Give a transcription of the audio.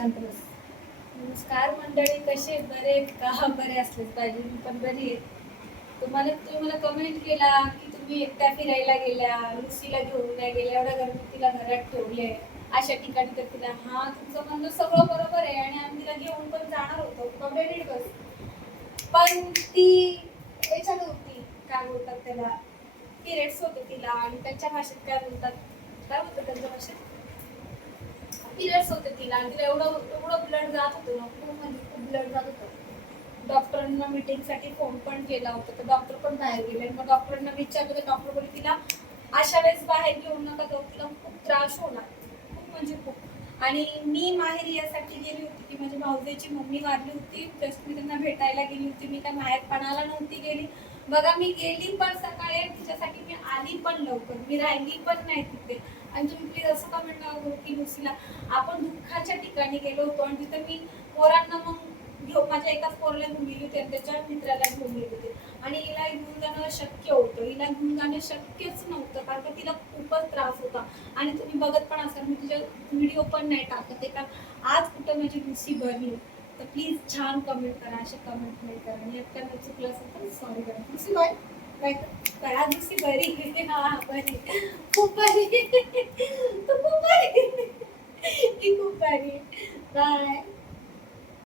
शांत बस. नमस्कार मंडळी, कसे बरे का? बरे असलेच पाहिजे, मी पण बरी आहे. तुम्ही मला कमेंट केला की तुम्ही एकट्या फिरायला गेल्या, लुसीला घेऊन नाही गेल्या, एवढ्या गरमी तिला घरात ठेवले अशा ठिकाणी. तर तिला हा तुमचं म्हणणं सगळं बरोबर आहे आणि आम्ही तिला घेऊन पण जाणार होतो कम्प्लेंट बस. पण ती याच्यात होती, काय बोलतात त्याला, पिरियड्स होते तिला. आणि त्यांच्या भाषेत काय बोलतात, काय बोलतात त्यांच्या भाषेत, पिरियड्स होते तिला. आणि तिला एवढं एवढं ब्लड जात होतं ना, खूप म्हणजे खूप ब्लड जात होतं. डॉक्टरांना मीटिंगसाठी फोन पण केला होता, तर डॉक्टर पण बाहेर गेले. मग डॉक्टरांना विचारलं तर डॉक्टर बोलले तिला अशा वेळेस बाहेर घेऊ नका, तर तिला खूप त्रास होणार, खूप म्हणजे खूप. आणि मी माहेरी यासाठी गेली होती की माझ्या भाऊजाईची मम्मी वारली होती, जस्ट मी त्यांना भेटायला गेली होती. मी त्या माहेरपणाला नव्हती गेली. बघा, मी गेली पण सकाळी, तिच्यासाठी मी आली पण लवकर, मी राहिली पण नाही तिथे. आणि तुम्ही प्लीज असं कमेंट नका करू की लुसीला, आपण दुःखाच्या ठिकाणी गेलो होतो आणि तिथे मी पोरांना मग घेऊन, माझ्या एकाच पोराला घेऊन गेली होती आणि त्याच्या मित्राला घेऊन गेली होती. आणि हिला घेऊन जाणं शक्य होतं, हिला घेऊन जाणं शक्यच नव्हतं, कारण का तिला खूपच त्रास होता. आणि तुम्ही बघत पण असाल, मी तुझ्या व्हिडिओ पण नाही टाकत आहे का आज कुठं माझी लुसी बरी. तर प्लीज छान कमेंट करा, असे कमेंट नाही करा. आणि आता मी चुकलं असेल तर सॉरी करा. लुसी बाय काय, आज लुसी बरी. हा बरी, खूप बरी. तू खूप बरी, ती खूप बरी. बाय.